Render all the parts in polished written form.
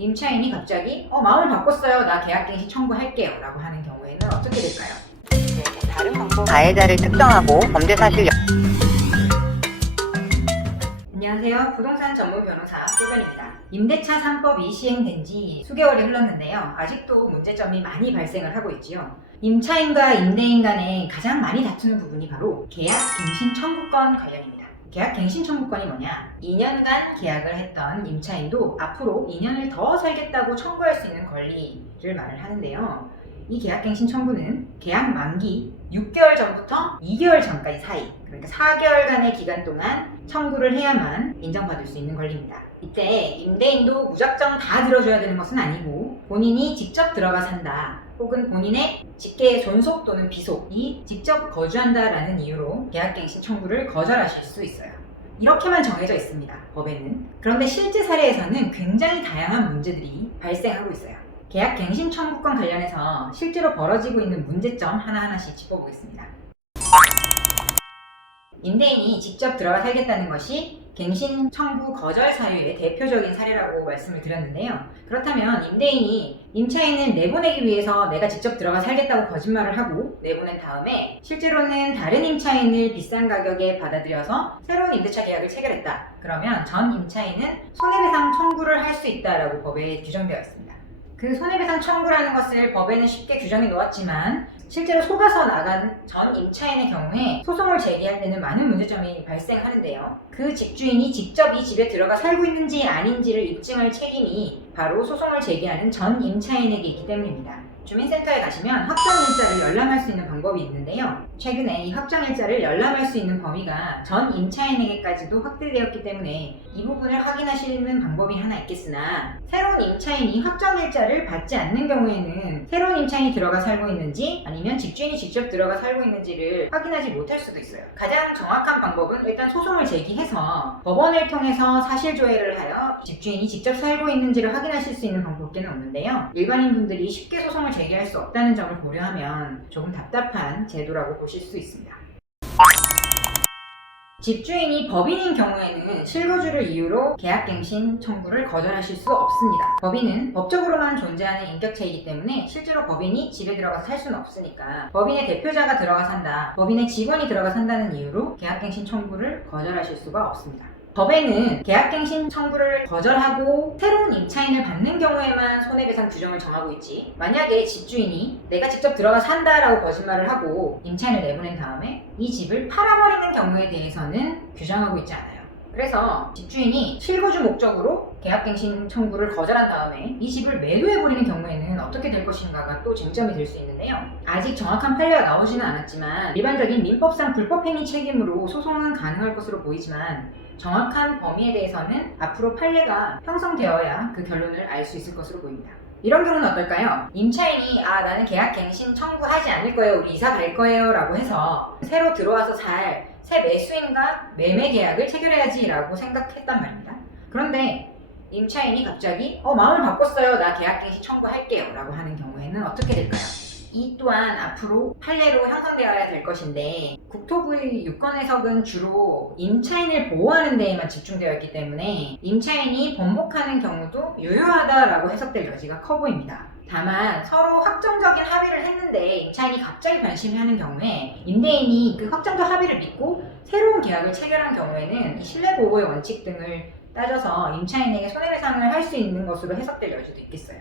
임차인이 갑자기 마음을 바꿨어요. 나 계약갱신 청구할게요. 라고 하는 경우에는 어떻게 될까요? 다른 방법 가해자를 특정하고 범죄 사실 안녕하세요. 부동산 전문 변호사 조변입니다. 임대차 3법이 시행된 지 수개월이 흘렀는데요. 아직도 문제점이 많이 발생을 하고 있지요. 임차인과 임대인 간에 가장 많이 다투는 부분이 바로 계약갱신 청구권 관련입니다. 계약갱신 청구권이 뭐냐? 2년간 계약을 했던 임차인도 앞으로 2년을 더 살겠다고 청구할 수 있는 권리를 말을 하는데요. 이 계약갱신 청구는 계약 만기 6개월 전부터 2개월 전까지 사이, 그러니까 4개월간의 기간 동안 청구를 해야만 인정받을 수 있는 권리입니다. 이때 임대인도 무작정 다 들어줘야 되는 것은 아니고 본인이 직접 들어가 산다, 혹은 본인의 직계 존속 또는 비속이 직접 거주한다라는 이유로 계약갱신 청구를 거절하실 수 있어요. 이렇게만 정해져 있습니다, 법에는. 그런데 실제 사례에서는 굉장히 다양한 문제들이 발생하고 있어요. 계약갱신 청구권 관련해서 실제로 벌어지고 있는 문제점 하나하나씩 짚어보겠습니다. 임대인이 직접 들어가 살겠다는 것이 갱신 청구 거절 사유의 대표적인 사례라고 말씀을 드렸는데요. 그렇다면 임대인이 임차인을 내보내기 위해서 내가 직접 들어가 살겠다고 거짓말을 하고 내보낸 다음에 실제로는 다른 임차인을 비싼 가격에 받아들여서 새로운 임대차 계약을 체결했다. 그러면 전 임차인은 손해배상 청구를 할 수 있다라고 법에 규정되어 있습니다. 그 손해배상 청구라는 것을 법에는 쉽게 규정해 놓았지만 실제로 속아서 나간 전 임차인의 경우에 소송을 제기할 때는 많은 문제점이 발생하는데요. 그 집주인이 직접 이 집에 들어가 살고 있는지 아닌지를 입증할 책임이 바로 소송을 제기하는 전 임차인에게 있기 때문입니다. 주민센터에 가시면 확정일자를 열람할 수 있는 방법이 있는데요. 최근에 이 확정일자를 열람할 수 있는 범위가 전 임차인에게까지도 확대되었기 때문에 이 부분을 확인하시는 방법이 하나 있겠으나, 새로운 임차인이 확정일자를 받지 않는 경우에는 새로운 임차인이 들어가 살고 있는지 아니면 집주인이 직접 들어가 살고 있는지를 확인하지 못할 수도 있어요. 가장 정확한 방법은 일단 소송을 제기해서 법원을 통해서 사실조회를 하여 집주인이 직접 살고 있는지를 확인하실 수 있는 방법밖에 없는데요. 일반인 분들이 쉽게 소송을 제기할 수 없다는 점을 고려하면 조금 답답한 제도라고 보실 수 있습니다. 집주인이 법인인 경우에는 실거주를 이유로 계약갱신 청구를 거절하실 수 없습니다. 법인은 법적으로만 존재하는 인격체이기 때문에 실제로 법인이 집에 들어가서 살 수는 없으니까 법인의 대표자가 들어가 산다, 법인의 직원이 들어가 산다는 이유로 계약갱신 청구를 거절하실 수가 없습니다. 법에는 계약갱신 청구를 거절하고 새로운 임차인을 받는 경우에만 손해배상 규정을 정하고 있지, 만약에 집주인이 내가 직접 들어가 산다라고 거짓말을 하고 임차인을 내보낸 다음에 이 집을 팔아버리는 경우에 대해서는 규정하고 있지 않아요. 그래서 집주인이 실거주 목적으로 계약갱신 청구를 거절한 다음에 이 집을 매도해버리는 경우에는 어떻게 될 것인가가 또 쟁점이 될 수 있는데요. 아직 정확한 판례가 나오지는 않았지만 일반적인 민법상 불법행위 책임으로 소송은 가능할 것으로 보이지만 정확한 범위에 대해서는 앞으로 판례가 형성되어야 그 결론을 알 수 있을 것으로 보입니다. 이런 경우는 어떨까요? 임차인이 나는 계약갱신 청구하지 않을 거예요, 우리 이사 갈 거예요 라고 해서 새로 들어와서 살 새 매수인과 매매 계약을 체결해야지 라고 생각했단 말입니다. 그런데 임차인이 갑자기 마음을 바꿨어요, 나 계약갱신 청구할게요 라고 하는 경우에는 어떻게 될까요? 이 또한 앞으로 판례로 형성되어야 될 것인데, 국토부의 유권 해석은 주로 임차인을 보호하는 데에만 집중되어 있기 때문에 임차인이 번복하는 경우도 유효하다라고 해석될 여지가 커 보입니다. 다만 서로 확정적인 합의를 했는데 임차인이 갑자기 변심하는 경우에 임대인이 그 확정적 합의를 믿고 새로운 계약을 체결한 경우에는 이 신뢰보호의 원칙 등을 따져서 임차인에게 손해배상을 할 수 있는 것으로 해석될 여지도 있겠어요.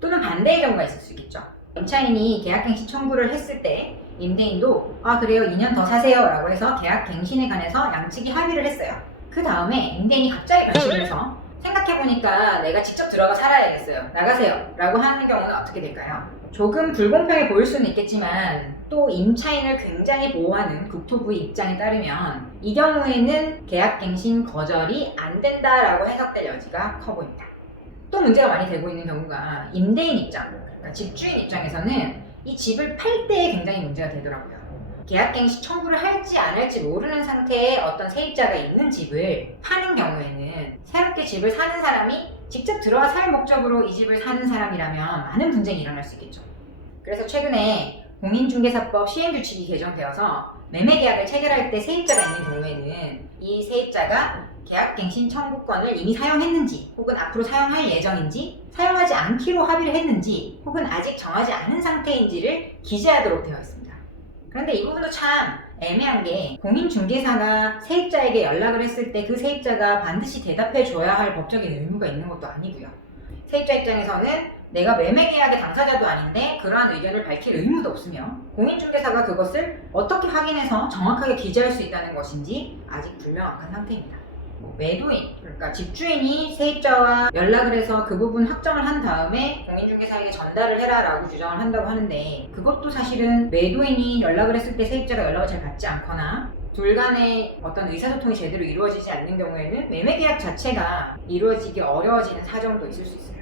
또는 반대의 경우가 있을 수 있겠죠. 임차인이 계약갱신 청구를 했을 때 임대인도 그래요, 2년 더 사세요 라고 해서 계약갱신에 관해서 양측이 합의를 했어요. 그 다음에 임대인이 갑자기 변심을 해서 생각해보니까 내가 직접 들어가 살아야겠어요, 나가세요 라고 하는 경우는 어떻게 될까요? 조금 불공평해 보일 수는 있겠지만 또 임차인을 굉장히 보호하는 국토부의 입장에 따르면 이 경우에는 계약갱신 거절이 안 된다라고 해석될 여지가 커 보입니다. 또 문제가 많이 되고 있는 경우가 임대인 입장, 그러니까 집주인 입장에서는 이 집을 팔 때에 굉장히 문제가 되더라고요. 계약갱신 청구를 할지 안 할지 모르는 상태에 어떤 세입자가 있는 집을 파는 경우에는 새롭게 집을 사는 사람이 직접 들어와 살 목적으로 이 집을 사는 사람이라면 많은 분쟁이 일어날 수 있겠죠. 그래서 최근에 공인중개사법 시행규칙이 개정되어서 매매계약을 체결할 때 세입자가 있는 경우에는 이 세입자가 계약갱신 청구권을 이미 사용했는지 혹은 앞으로 사용할 예정인지 사용하지 않기로 합의를 했는지 혹은 아직 정하지 않은 상태인지를 기재하도록 되어 있습니다. 그런데 이 부분도 참 애매한 게 공인중개사가 세입자에게 연락을 했을 때 그 세입자가 반드시 대답해 줘야 할 법적인 의무가 있는 것도 아니고요. 세입자 입장에서는 내가 매매계약의 당사자도 아닌데 그러한 의견을 밝힐 의무도 없으며 공인중개사가 그것을 어떻게 확인해서 정확하게 기재할 수 있다는 것인지 아직 불명확한 상태입니다. 매도인, 그러니까 집주인이 세입자와 연락을 해서 그 부분 확정을 한 다음에 공인중개사에게 전달을 해라 라고 주장을 한다고 하는데 그것도 사실은 매도인이 연락을 했을 때 세입자가 연락을 잘 받지 않거나 둘 간의 어떤 의사소통이 제대로 이루어지지 않는 경우에는 매매계약 자체가 이루어지기 어려워지는 사정도 있을 수 있어요.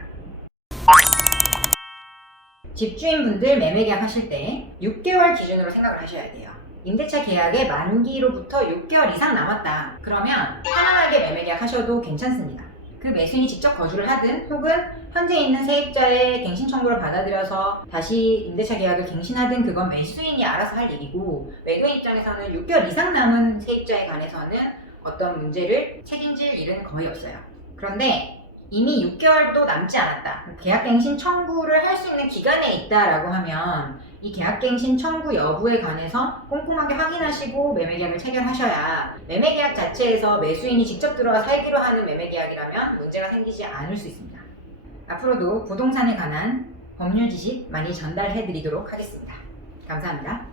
집주인분들 매매계약 하실 때 6개월 기준으로 생각을 하셔야 돼요. 임대차 계약의 만기로부터 6개월 이상 남았다. 그러면 편안하게 매매계약 하셔도 괜찮습니다. 그 매수인이 직접 거주를 하든 혹은 현재 있는 세입자의 갱신 청구를 받아들여서 다시 임대차 계약을 갱신하든 그건 매수인이 알아서 할 일이고 매도인 입장에서는 6개월 이상 남은 세입자에 관해서는 어떤 문제를 책임질 일은 거의 없어요. 그런데 이미 6개월도 남지 않았다. 계약갱신 청구를 할 수 있는 기간에 있다라고 하면 이 계약갱신 청구 여부에 관해서 꼼꼼하게 확인하시고 매매계약을 체결하셔야 매매계약 자체에서 매수인이 직접 들어와 살기로 하는 매매계약이라면 문제가 생기지 않을 수 있습니다. 앞으로도 부동산에 관한 법률 지식 많이 전달해 드리도록 하겠습니다. 감사합니다.